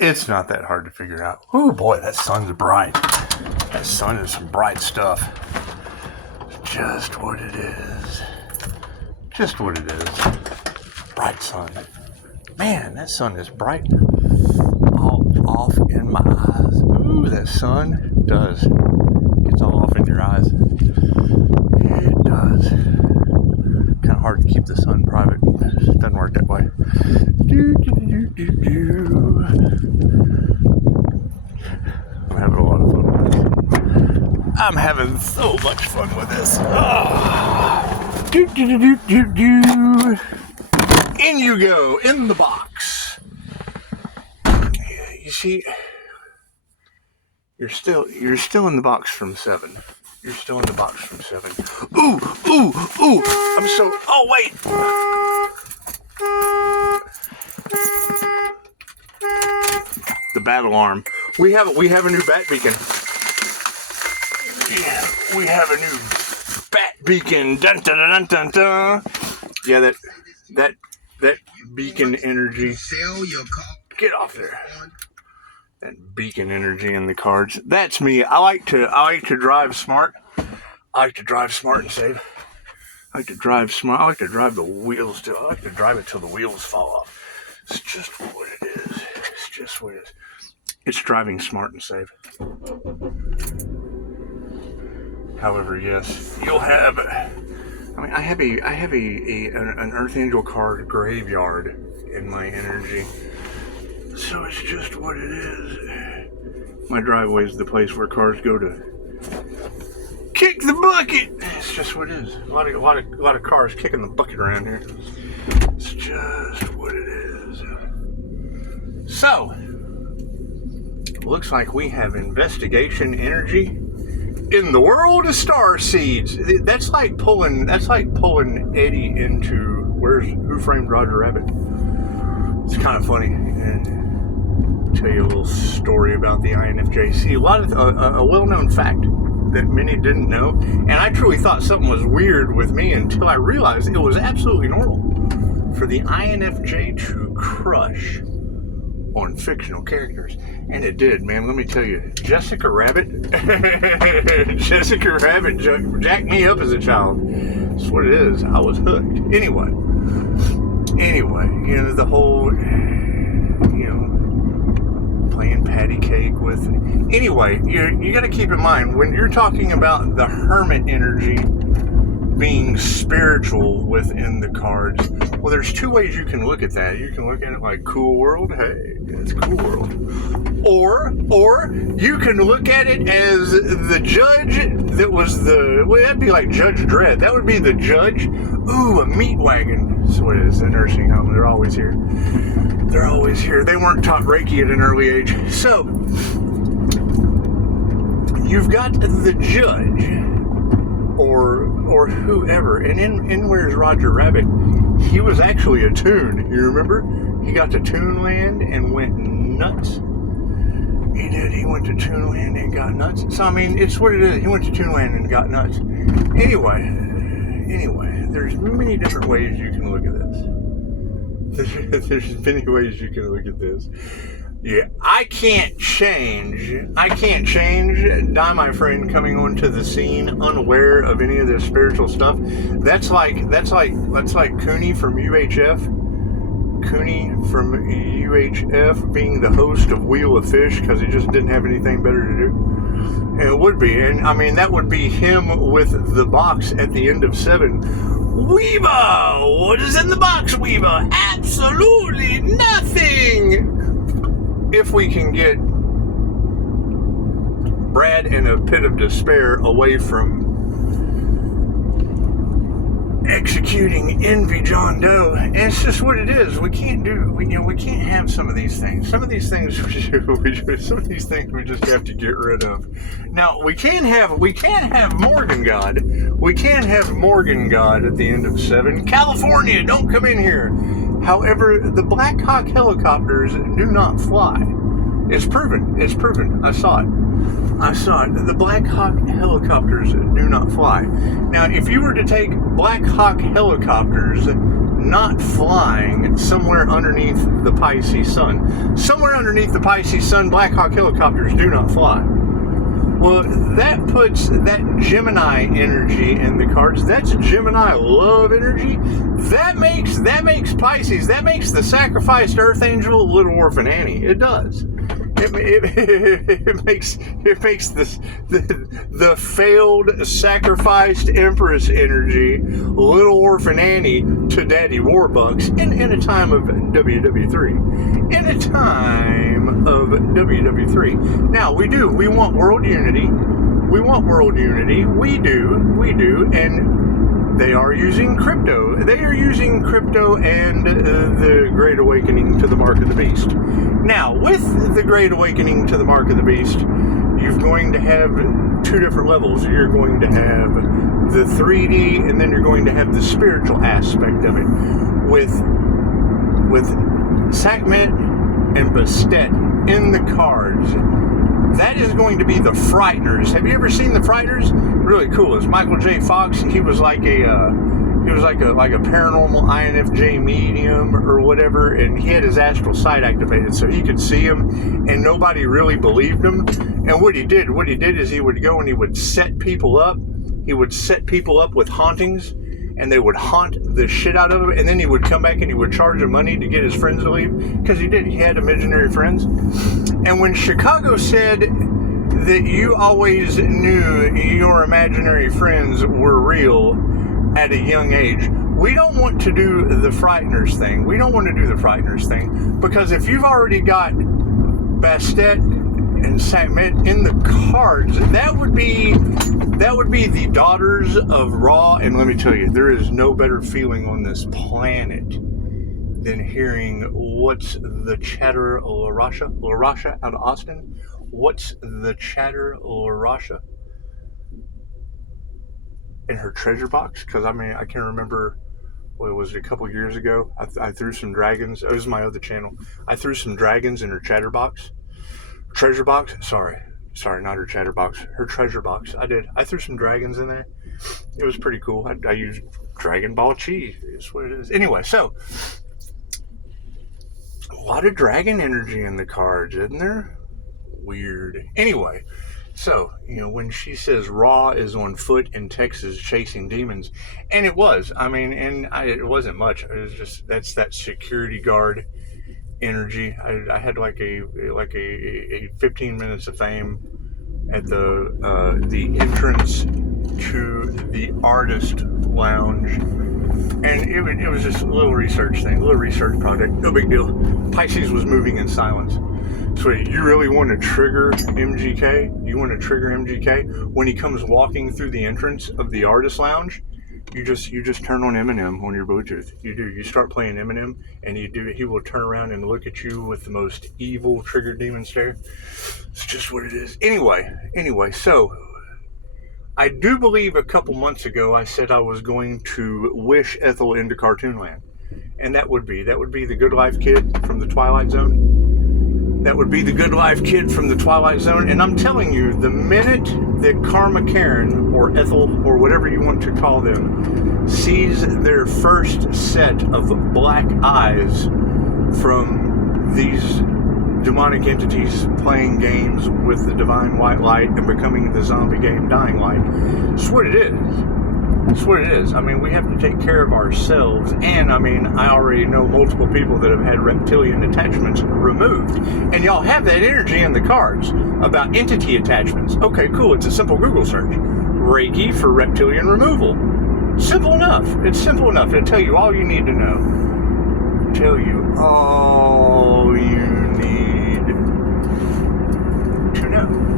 It's not that hard to figure out. Oh boy, that sun's bright. That sun is some bright stuff. Just what it is. Just what it is. Bright sun. Man, that sun is bright. All off in my eyes. Ooh, that sun does. Gets all off in your eyes. It does. Kind of hard to keep the sun private. It doesn't work that way. I'm having a lot of fun with this. I'm having so much fun with this. In you go, in the box. You see, you're still in the box from 7. You're still in the box from 7. Ooh. I'm so. Oh wait. The bat alarm. We have a new bat beacon. Yeah, we have a new bat beacon. Dun dun dun dun dun. Yeah, that beacon energy. Get off there. That beacon energy in the cards. That's me. I like to drive smart. I like to drive smart and save. I like to drive smart. I like to drive the wheels till. I like to drive it till the wheels fall off. It's just what it is. It's just what it is. It's driving smart and safe. However, yes, you'll have. I mean, I have an Archangel card graveyard in my energy. So it's just what it is. My driveway is the place where cars go to kick the bucket. It's just what it is. A lot of cars kicking the bucket around here. It's just what it is. So, looks like we have investigation energy in the world of star seeds. That's like pulling Eddie into Who Framed Roger Rabbit. It's kind of funny. And tell you a little story about the INFJ. See, a well-known fact that many didn't know, and I truly thought something was weird with me until I realized it was absolutely normal for the INFJ to crush on fictional characters. And it did, man. Let me tell you, Jessica Rabbit jacked me up as a child. That's what it is. I was hooked. Anyway, the whole, playing patty cake with. Anyway, you got to keep in mind when you're talking about the hermit energy being spiritual within the cards. Well, there's two ways you can look at that. You can look at it like cool world. Hey, it's cool world. Or you can look at it as the judge that was that'd be like Judge Dredd. That would be the judge. Ooh, a meat wagon. That's what it is. A nursing home. They're always here. They're always here. They weren't taught Reiki at an early age. So, you've got the judge, or whoever. And in Where's Roger Rabbit, he was actually a toon. You remember? He got to Toonland and went nuts. He did. He went to Toonland and got nuts. So, I mean, it's what it is. He went to Toonland and got nuts. Anyway, there's many different ways you can look at this. There's many ways you can look at this. Yeah, I can't change. Die, my friend, coming onto the scene unaware of any of this spiritual stuff. That's like Cooney from UHF. Cooney from UHF being the host of Wheel of Fish because he just didn't have anything better to do. And it would be, and I mean that would be him with the box at the end of 7. Weeba! What is in the box, Weeba? Absolutely nothing! If we can get Brad in a pit of despair away from executing Envy John Doe, and it's just what it is. We can't have some of these things. Some of these things we just have to get rid of. Now we can't have Morgan God. We can't have Morgan God at the end of 7. California, don't come in here. However, the Black Hawk helicopters do not fly. It's proven. I saw it. The Black Hawk helicopters do not fly. Now, if you were to take Black Hawk helicopters not flying somewhere underneath the Pisces sun. Somewhere underneath the Pisces sun, Black Hawk helicopters do not fly. Well, that puts that Gemini energy in the cards. That's Gemini love energy. That makes Pisces, that makes the sacrificed Earth Angel Little Orphan Annie. It does. It makes the failed sacrificed Empress energy Little Orphan Annie to Daddy Warbucks in a time of WW3. In a time of WW3. Now we want world unity. We want world unity. We do, and they are using crypto. They are using crypto and the Great Awakening to the Mark of the Beast. Now, with the Great Awakening to the Mark of the Beast, you're going to have two different levels. You're going to have the 3D, and then you're going to have the spiritual aspect of it. With Sekhmet and Bastet in the cards, that is going to be the Frighteners. Have you ever seen the Frighteners? Really cool. It's Michael J. Fox. He was like a paranormal INFJ medium or whatever, and he had his astral sight activated so he could see him, and nobody really believed him. And what he did is he would go and he would set people up. He would set people up with hauntings, and they would haunt the shit out of him, and then he would come back and he would charge them money to get his friends to leave, because he had imaginary friends. And when Chicago said that you always knew your imaginary friends were real at a young age, we don't want to do the Frighteners thing. We don't want to do the Frighteners thing, because if you've already got Bastet and Sekhmet in the cards, that would be the daughters of Ra. And let me tell you, there is no better feeling on this planet than hearing what's the chatter, LaRasha out of Austin. What's the chatter, LaRasha? In her treasure box, because I mean, I can't remember, what was it, a couple years ago, I threw some dragons. It was my other channel. I threw some dragons in her treasure box, sorry, not her chatterbox, her treasure box. I threw some dragons in there. It was pretty cool. I used Dragon Ball Chi, is what it is. Anyway, so a lot of dragon energy in the cards, isn't there? Weird. Anyway, so, when she says Ra is on foot in Texas chasing demons, and it was, it wasn't much. It was just, that's that security guard energy. I had like a 15 minutes of fame at the entrance to the artist lounge, and it was just a little research project, no big deal. Pisces was moving in silence. So you really want to trigger MGK? You want to trigger MGK when he comes walking through the entrance of the artist lounge? You just turn on Eminem on your Bluetooth. You start playing Eminem, and he will turn around and look at you with the most evil trigger demon stare. It's just what it is. Anyway, so I do believe a couple months ago I said I was going to wish Ethel into Cartoonland, and that would be the Good Life kid from the Twilight Zone. That would be the Good Life kid from the Twilight Zone. And I'm telling you, the minute that Karma Karen or Ethel or whatever you want to call them sees their first set of black eyes from these demonic entities playing games with the divine white light and becoming the zombie game Dying Light, it's what it is. It's what it is. We have to take care of ourselves, and I already know multiple people that have had reptilian attachments removed, and y'all have that energy in the cards about entity attachments. Okay, cool. It's a simple Google search. Reiki for reptilian removal. Simple enough. It's simple enough. It'll tell you all you need to know. Tell you all you need to know.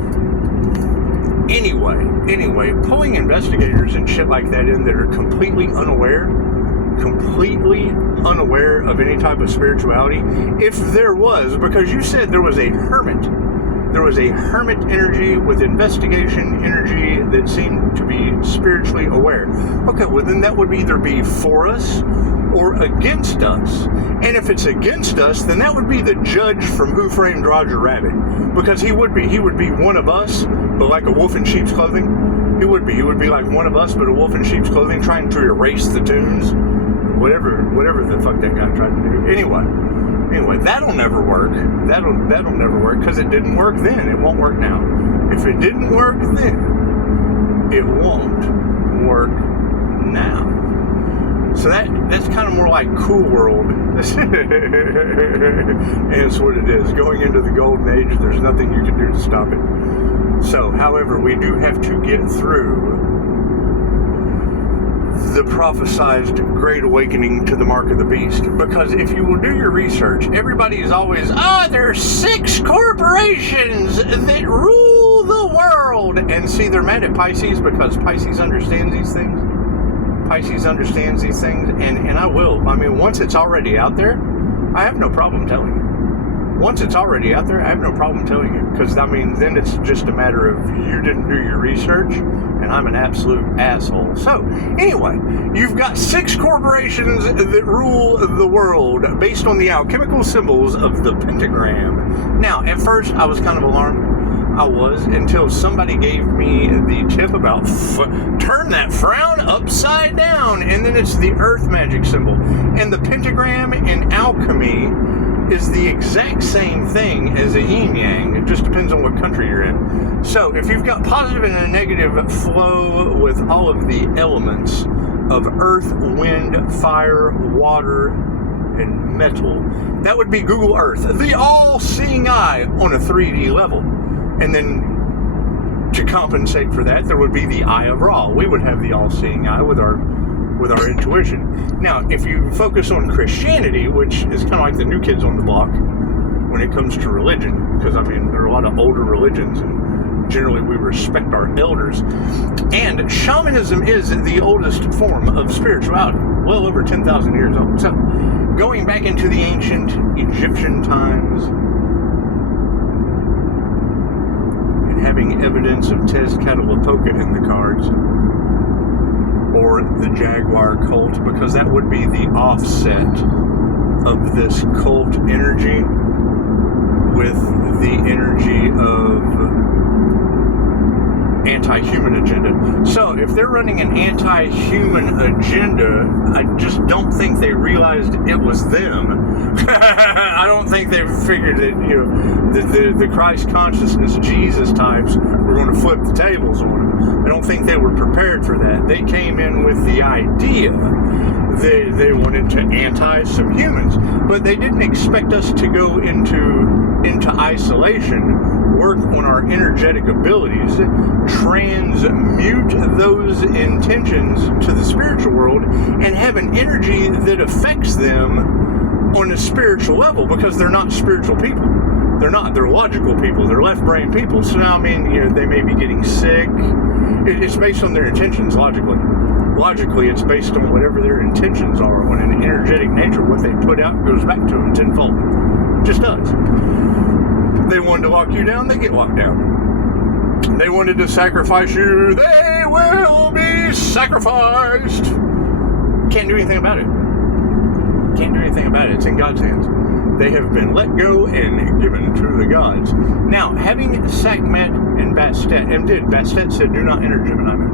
Anyway, pulling investigators and shit like that in that are completely unaware of any type of spirituality, if there was, because you said there was a hermit energy with investigation energy that seemed to be spiritually aware. Okay, well then that would either be for us or against us. And if it's against us, then that would be the judge from Who Framed Roger Rabbit, because he would be one of us, but like a wolf in sheep's clothing. He would be like one of us, but a wolf in sheep's clothing, trying to erase the tunes whatever the fuck that guy tried to do. Anyway, that'll never work. That'll never work because it didn't work then. It won't work now. If it didn't work then, it won't work now. So that's kind of more like Cool World. And it's what it is. Going into the golden age, there's nothing you can do to stop it. So, however, we do have to get through the prophesized Great Awakening to the Mark of the Beast. Because if you will do your research, everybody is always, there are 6 corporations that rule the world. And see, they're mad at Pisces because Pisces understands these things. Pisces understands these things, and I will. I mean, once it's already out there, I have no problem telling you. Once it's already out there, I have no problem telling you. Because, I mean, then it's just a matter of you didn't do your research, and I'm an absolute asshole. So, anyway, you've got 6 corporations that rule the world based on the alchemical symbols of the pentagram. Now, at first, I was kind of alarmed. I was, until somebody gave me the tip about turn that frown upside down, and then it's the earth magic symbol. And the pentagram in alchemy is the exact same thing as a yin-yang. It just depends on what country you're in. So if you've got positive and a negative flow with all of the elements of earth, wind, fire, water, and metal, that would be Google Earth, the all-seeing eye on a 3D level. And then to compensate for that, there would be the Eye of Ra. We would have the all-seeing eye with our intuition. Now, if you focus on Christianity, which is kind of like the new kids on the block when it comes to religion, because, I mean, there are a lot of older religions, and generally we respect our elders. And shamanism is the oldest form of spirituality, well over 10,000 years old. So, going back into the ancient Egyptian times, having evidence of Tezcatlipoca in the cards, or the Jaguar cult, because that would be the offset of this cult energy with the energy of anti-human agenda. So if they're running an anti-human agenda, I just don't think they realized it was them. I don't think they figured that, the Christ consciousness, Jesus types were going to flip the tables on them. I don't think they were prepared for that. They came in with the idea they wanted to anti some humans, but they didn't expect us to go into isolation, work on our energetic abilities, transmute those intentions to the spiritual world, and have an energy that affects them on a spiritual level, because they're not spiritual people. They're logical people. They're left brain people. So now, I mean, they may be getting sick. It's based on their intentions logically. Logically, it's based on whatever their intentions are. On an energetic nature, what they put out goes back to them tenfold. It just does. They wanted to lock you down, they get locked down. They wanted to sacrifice you, they will be sacrificed. Can't do anything about it. Can't do anything about it. It's in God's hands. They have been let go and given to the gods. Now, having Sekhmet and Bastet, Bastet said, do not enter Gemini moon.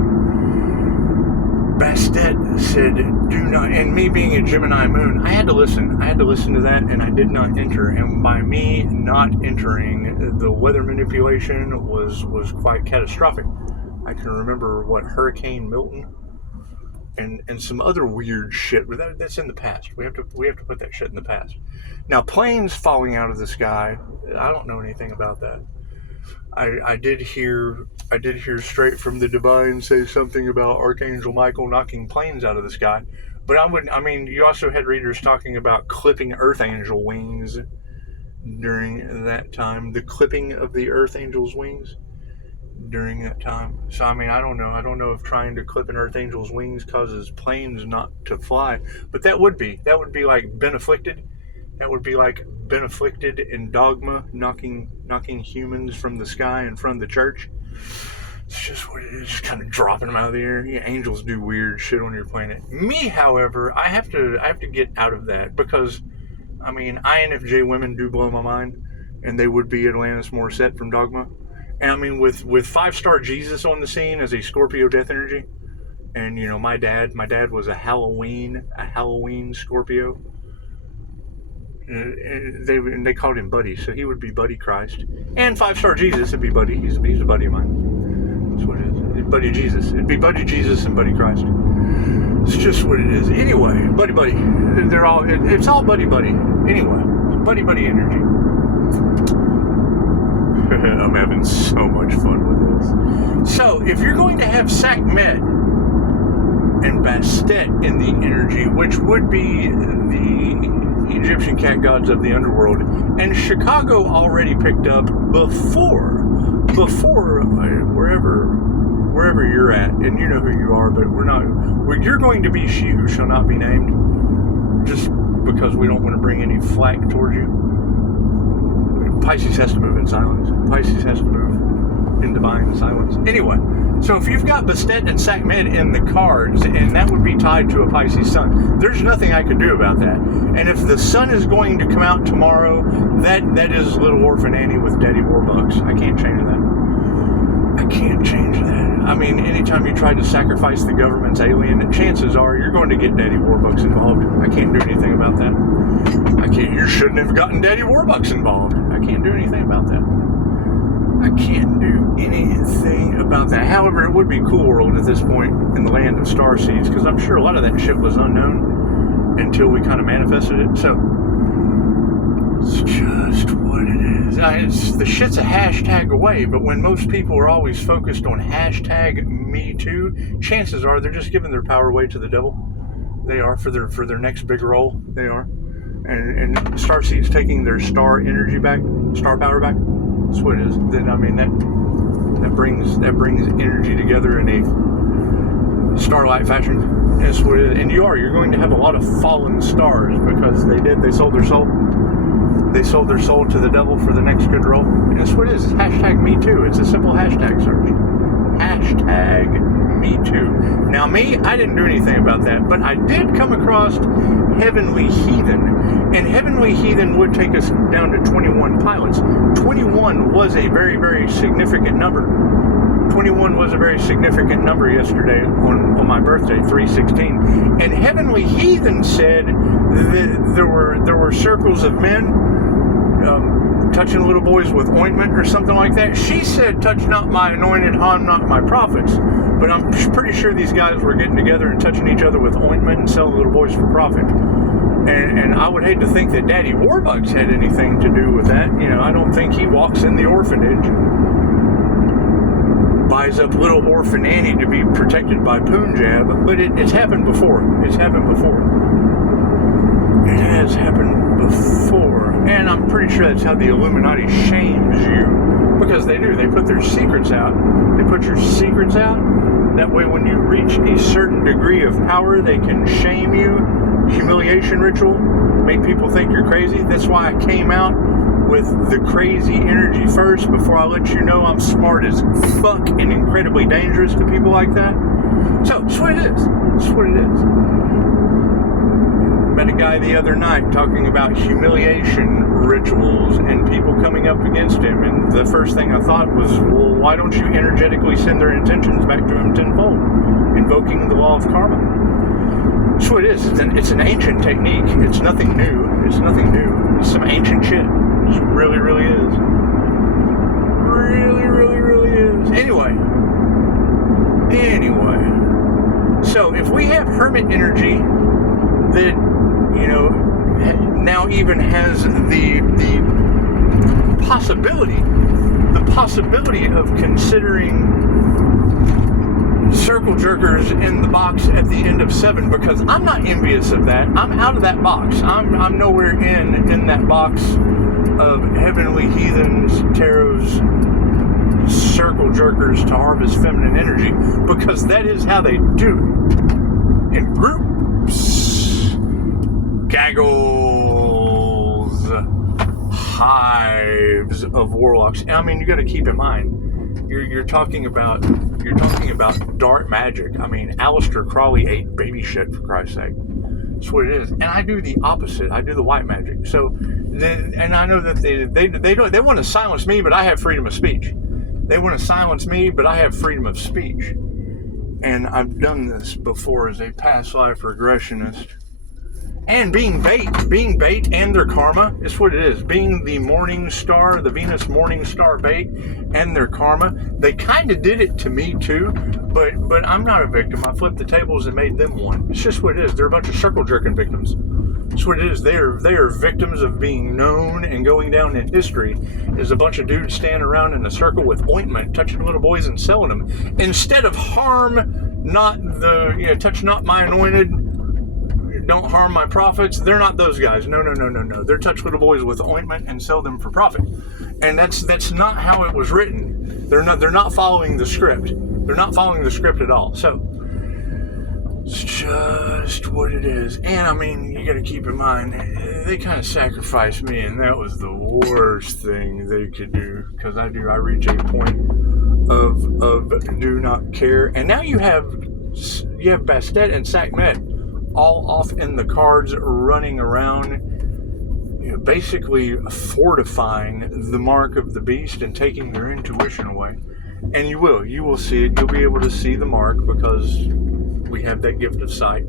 Bastet said, do not, and me being a Gemini moon, I had to listen to that, and I did not enter. And by me not entering, the weather manipulation was quite catastrophic. I can remember Hurricane Milton and some other weird shit, but that's in the past. We have to put that shit in the past. Now, planes falling out of the sky, I don't know anything about that. I did hear straight from the divine say something about Archangel Michael knocking planes out of the sky. But you also had readers talking about clipping Earth Angel wings during that time. The clipping of the Earth Angel's wings during that time. So, I don't know. I don't know if trying to clip an Earth Angel's wings causes planes not to fly. But that would be like Beneficted. That would be like Beneficted in Dogma, knocking humans from the sky and from the church. It's just what it is, just kind of dropping them out of the air. Angels do weird shit on your planet. Me, however, I have to get out of that, because, INFJ women do blow my mind, and they would be Alanis Morissette from Dogma. And with 5-star Jesus on the scene as a Scorpio death energy, And you know, my dad was a Halloween Scorpio. They called him Buddy, so he would be Buddy Christ. And 5-star Jesus would be Buddy. He's a buddy of mine. That's what it is. It's Buddy Jesus. It'd be Buddy Jesus and Buddy Christ. It's just what it is. Anyway, buddy. It's all buddy. Anyway, buddy energy. I'm having so much fun with this. So, if you're going to have Sekhmet and Bastet in the energy, which would be the Egyptian cat gods of the underworld, and Chicago already picked up before wherever you're at, and you know who you are, but you're going to be she who shall not be named, just because we don't want to bring any flack towards you. Pisces has to move in silence. Pisces has to move in divine silence. Anyway, so if you've got Bastet and Sekhmet in the cards, and that would be tied to a Pisces sun, there's nothing I could do about that. And if the sun is going to come out tomorrow, that is Little Orphan Annie with Daddy Warbucks. I can't change that. I can't change that. I mean, anytime you try to sacrifice the government's alien, chances are you're going to get Daddy Warbucks involved. I can't do anything about that. You shouldn't have gotten Daddy Warbucks involved. I can't do anything about that. I can't do anything about that. However, it would be cool world at this point in the land of star seeds, because I'm sure a lot of that shit was unknown until we kind of manifested it. So it's just what it is. The shit's a hashtag away, but when most people are always focused on hashtag me too, chances are they're just giving their power away to the devil. They are for their next big role. They are. And Starseed's taking their star energy back, star power back. That's what it is. Then I mean that brings energy together in a starlight fashion. That's what it is. And you're going to have a lot of fallen stars, because they sold their soul. They sold their soul to the devil for the next good role. And that's what it is. It's hashtag me too. It's a simple hashtag search. Hashtag me too. Now me, I didn't do anything about that, but I did come across Heavenly Heathen, and Heavenly Heathen would take us down to 21 pilots. 21 was a very, very significant number. 21 was a very significant number yesterday on my birthday, 3/16. And Heavenly Heathen said that there were circles of men touching little boys with ointment or something like that. She said, touch not my anointed, harm not my prophets. But I'm pretty sure these guys were getting together and touching each other with ointment and selling little boys for profit. And I would hate to think that Daddy Warbucks had anything to do with that. You know, I don't think he walks in the orphanage, buys up little Orphan Annie to be protected by Punjab. But it's happened before. It's happened before. It has happened before. And I'm pretty sure that's how the Illuminati shames you. Because they do. They put their secrets out. They put your secrets out. That way when you reach a certain degree of power, they can shame you. Humiliation ritual. Make people think you're crazy. That's why I came out with the crazy energy first, before I let you know I'm smart as fuck and incredibly dangerous to people like that. So, that's what it is. That's what it is. Met a guy the other night talking about humiliation rituals and people coming up against him, and the first thing I thought was, well, why don't you energetically send their intentions back to him tenfold, invoking the law of karma? That's what it is. It's an ancient technique. It's nothing new. It's nothing new. It's some ancient shit. It really, really is. Really, really, really is. Anyway. So if we have hermit energy that, you know, now even has the possibility of considering circle jerkers in the box at the end of 7, because I'm not envious of that. I'm out of that box. I'm nowhere in that box of Heavenly Heathens, Tarot's circle jerkers to harvest feminine energy, because that is how they do it. In groups, gaggles, hives of warlocks. I mean, you got to keep in mind, you're talking about dark magic. I mean, Aleister Crowley ate baby shit, for Christ's sake. That's what it is. And I do the opposite. I do the white magic. So, and I know that they want to silence me, but I have freedom of speech. They want to silence me, but I have freedom of speech. And I've done this before as a past life regressionist. And being bait and their karma is what it is. Being the morning star, the Venus morning star bait and their karma. They kind of did it to me too, but I'm not a victim. I flipped the tables and made them one. It's just what it is. They're a bunch of circle jerking victims. That's what it is. They are victims of being known and going down in history as a bunch of dudes standing around in a circle with ointment, touching little boys and selling them. Instead of harm, not the, touch not my anointed, don't harm my prophets. They're not those guys. No. They're touch little boys with ointment and sell them for profit. And that's not how it was written. They're not following the script. They're not following the script at all. So it's just what it is. And I mean, you got to keep in mind, they kind of sacrificed me, and that was the worst thing they could do, because I reach a point of do not care. And now you have Bastet and Sekhmet all off in the cards, running around, basically fortifying the mark of the beast and taking their intuition away. And you will see it. You'll be able to see the mark because we have that gift of sight.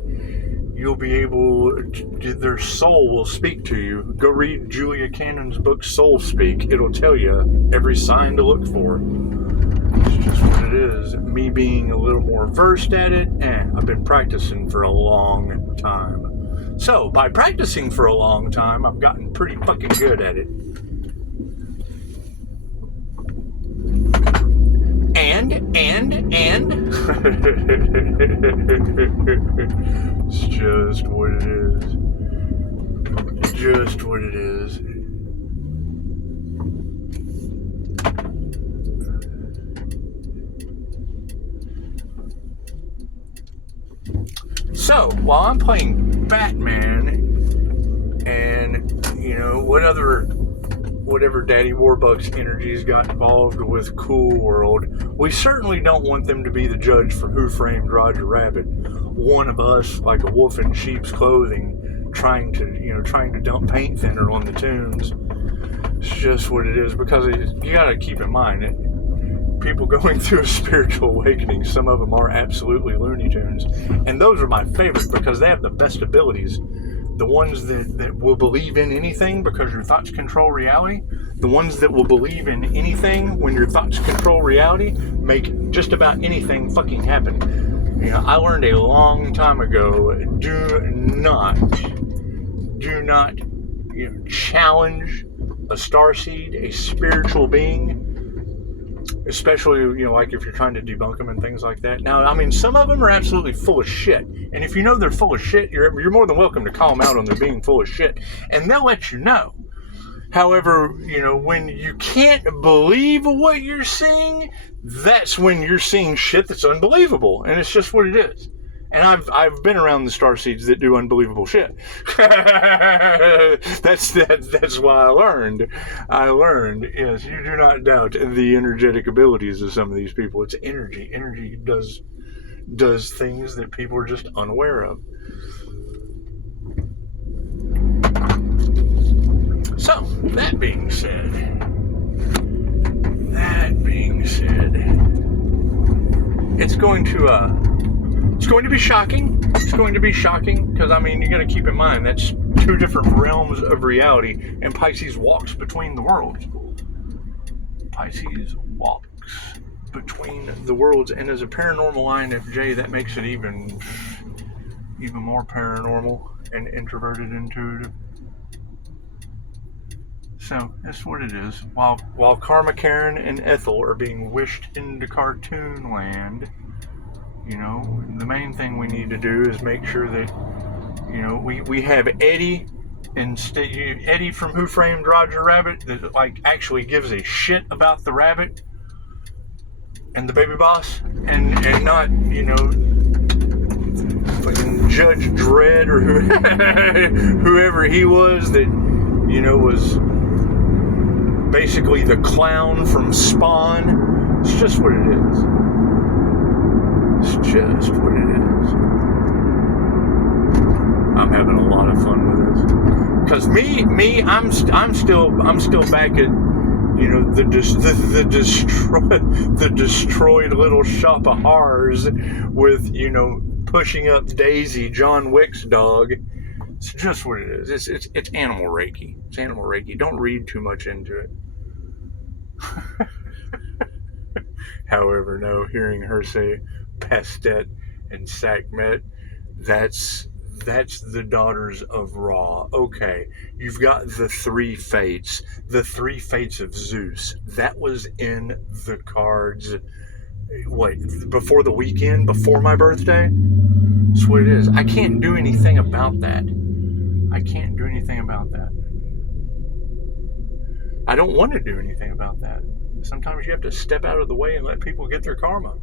You'll be able to, their soul will speak to you. Go read Julia Cannon's book, Soul Speak. It'll tell you every sign to look for. It's just what it is. Me being a little more versed at it, I've been practicing for a long time. So, by practicing for a long time, I've gotten pretty fucking good at it. And it's just what it is. Just what it is. So, while I'm playing Batman, and, whatever Daddy Warbucks energies got involved with Cool World, we certainly don't want them to be the judge for Who Framed Roger Rabbit. One of us, like a wolf in sheep's clothing, trying to dump paint thinner on the tunes. It's just what it is, because you got to keep in mind, people going through a spiritual awakening, some of them are absolutely Looney Tunes, and those are my favorite because they have the best abilities. The ones that will believe in anything because your thoughts control reality. The ones that will believe in anything when your thoughts control reality make just about anything fucking happen. I learned a long time ago, do not challenge a starseed, a spiritual being, especially, like if you're trying to debunk them and things like that. Now, I mean, some of them are absolutely full of shit. And if you know they're full of shit, you're more than welcome to call them out on their being full of shit. And they'll let you know. However, when you can't believe what you're seeing, that's when you're seeing shit that's unbelievable. And it's just what it is. And I've been around the starseeds that do unbelievable shit. That's why I learned. Yes, you do not doubt the energetic abilities of some of these people. It's energy. Energy does things that people are just unaware of. So, that being said, it's going to be shocking. It's going to be shocking because, I mean, you got to keep in mind that's two different realms of reality, and Pisces walks between the worlds. Pisces walks between the worlds, and as a paranormal INFJ, that makes it even more paranormal and introverted, intuitive. So that's what it is. While Karma Karen and Ethel are being wished into cartoon land, the main thing we need to do is make sure that, we have Eddie Eddie from Who Framed Roger Rabbit that actually gives a shit about the rabbit and the baby boss, and not, fucking Judge Dredd or whoever he was that, was basically the clown from Spawn. It's just what it is. It's just what it is. I'm having a lot of fun with this. Cause I'm still back at, You know, the destroyed little shop of horrors with, you know, pushing up Daisy, John Wick's dog. It's just what it is. It's animal Reiki. It's animal Reiki. Don't read too much into it. However, no, hearing her say Pestet and Sekhmet, that's the daughters of Ra. Okay, you've got the three fates of Zeus. That was in the cards, before the weekend, before my birthday? That's what it is. I can't do anything about that. I don't want to do anything about that. Sometimes you have to step out of the way and let people get their karma.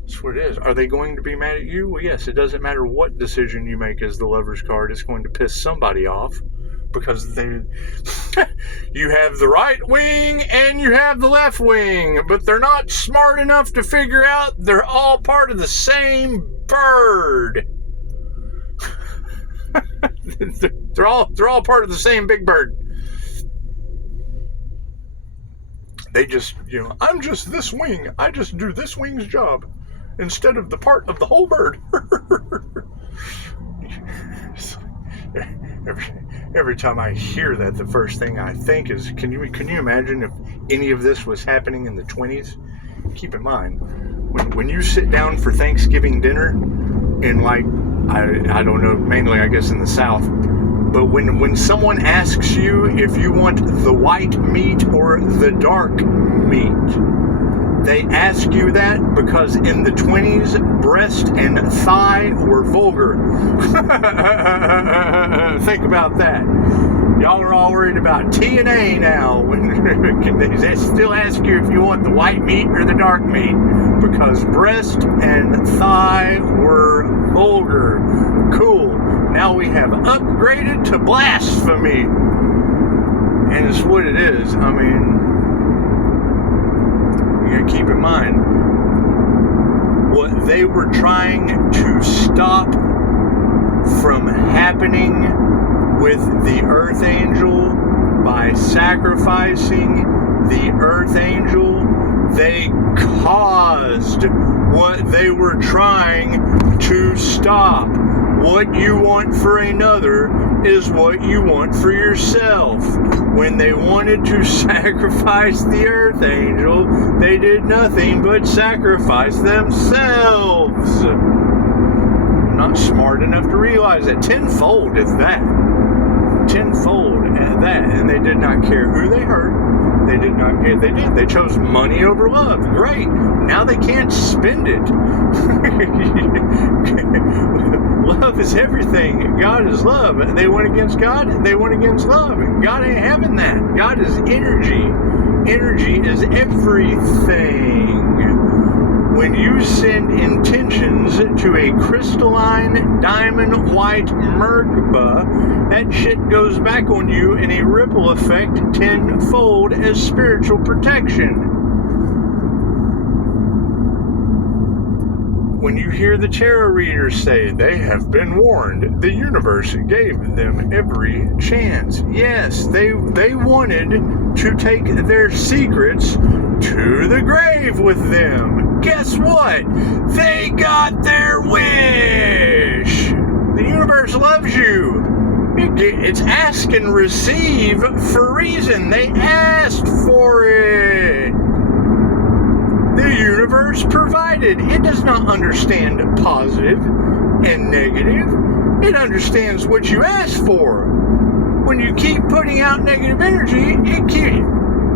That's what it is. Are they going to be mad at you? Well, yes, it doesn't matter what decision you make as the Lover's card. It's going to piss somebody off because you have the right wing and you have the left wing, but they're not smart enough to figure out they're all part of the same bird. They're all part of the same big bird. They just, you know, I'm just this wing. I just do this wing's job instead of the part of the whole bird. Every time I hear that, the first thing I think is, can you imagine if any of this was happening in the 20s? Keep in mind, when you sit down for Thanksgiving dinner in, like, I don't know, mainly I guess in the South, but when someone asks you if you want the white meat or the dark meat, they ask you that because in the 20s, breast and thigh were vulgar. Think about that. Y'all are all worried about TNA now. They still ask you if you want the white meat or the dark meat because breast and thigh were vulgar. Cool. Now we have upgraded to blasphemy. And it's what it is. I mean, you gotta keep in mind what they were trying to stop from happening with the Earth Angel by sacrificing the Earth Angel. They caused what they were trying to stop. What you want for another is what you want for yourself. When they wanted to sacrifice the Earth Angel, they did nothing but sacrifice themselves. Not smart enough to realize that. Tenfold at that. And they did not care who they hurt. They did not care. They chose money over love. Great. Now they can't spend it. Love is everything. God is love. They went against God. They went against love. God ain't having that. God is energy. Energy is everything. When you send intentions to a crystalline diamond white Merkaba, that shit goes back on you in a ripple effect tenfold as spiritual protection. When you hear the tarot readers say they have been warned, the universe gave them every chance. Yes, they wanted to take their secrets to the grave with them. Guess what? They got their wish. The universe loves you. It's ask and receive for a reason. They asked for it. The universe provided. It does not understand positive and negative. It understands what you ask for. When you keep putting out negative energy,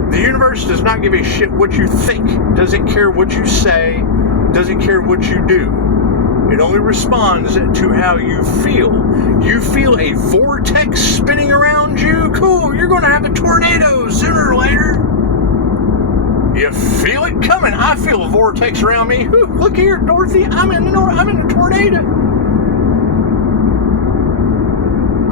the universe does not give a shit what you think. Doesn't care what you say. Doesn't care what you do. It only responds to how you feel. You feel a vortex spinning around you? Cool, you're going to have a tornado sooner or later. You feel it coming. I feel a vortex around me. Ooh, look here, Dorothy. I'm in a tornado.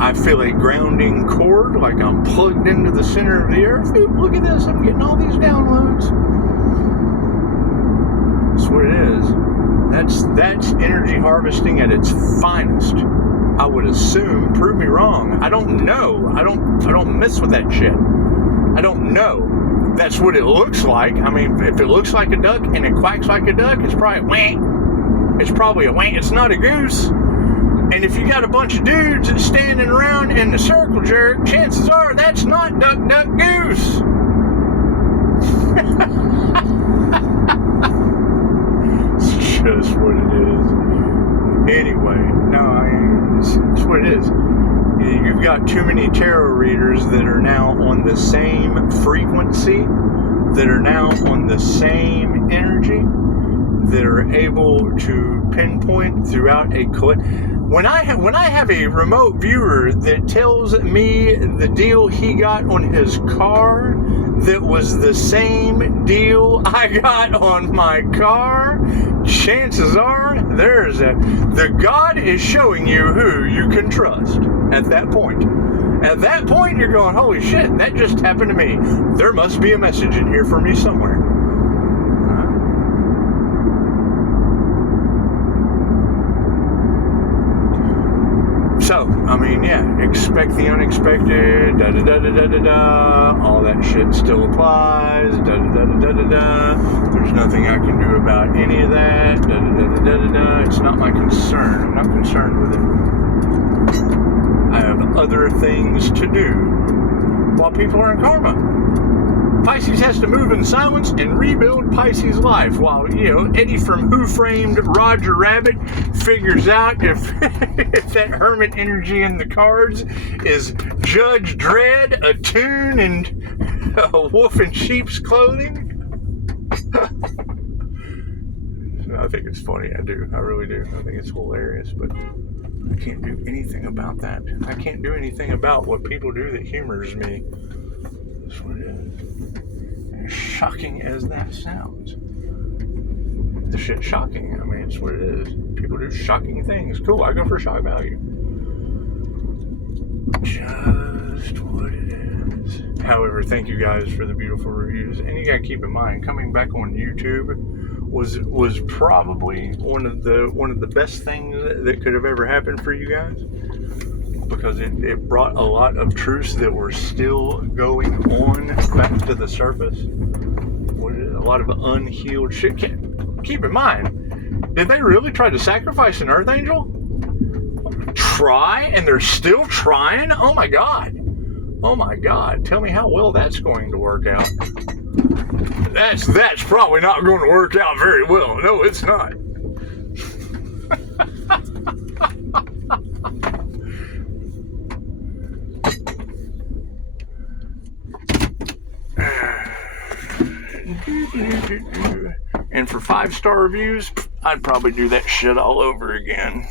I feel a grounding cord, like I'm plugged into the center of the earth. Ooh, look at this. I'm getting all these downloads. That's what it is. That's energy harvesting at its finest. I would assume. Prove me wrong. I don't know. I don't mess with that shit. I don't know. That's what it looks like. I mean, if it looks like a duck and it quacks like a duck, it's probably wah. It's probably a wah. It's not a goose. And if you got a bunch of dudes standing around in the circle jerk, chances are that's not duck, duck, goose. It's just what it is. Anyway, no, it's what it is. You've got too many tarot readers that are now on the same frequency, that are now on the same energy, that are able to pinpoint throughout a when I have a remote viewer that tells me the deal he got on his car that was the same deal I got on my car, chances are the God is showing you who you can trust at that point. At that point, you're going, holy shit, that just happened to me. There must be a message in here for me somewhere. So, I mean, yeah, expect the unexpected, da-da-da-da-da-da-da, all that shit still applies, da-da-da-da-da-da-da, there's nothing I can do about any of that, da-da-da-da-da-da, it's not my concern, I'm not concerned with it. I have other things to do while people are in karma. Pisces has to move in silence and rebuild Pisces' life while, Eddie from Who Framed Roger Rabbit figures out if that hermit energy in the cards is Judge Dredd, a tune, and a wolf in sheep's clothing. I think it's funny. I do. I really do. I think it's hilarious, but I can't do anything about that. I can't do anything about what people do that humors me. That's what it is. As shocking as that sounds. The shit's shocking. I mean, it's what it is. People do shocking things. Cool, I go for shock value. Just what it is. However, thank you guys for the beautiful reviews. And you gotta keep in mind, coming back on YouTube was probably one of the best things that could have ever happened for you guys. Because it brought a lot of truths that were still going on back to the surface. A lot of unhealed shit. Keep in mind, did they really try to sacrifice an Earth Angel? Try, and they're still trying? Oh my God. Oh my God. Tell me how well that's going to work out. That's probably not going to work out very well. No, it's not. And for 5-star reviews, I'd probably do that shit all over again.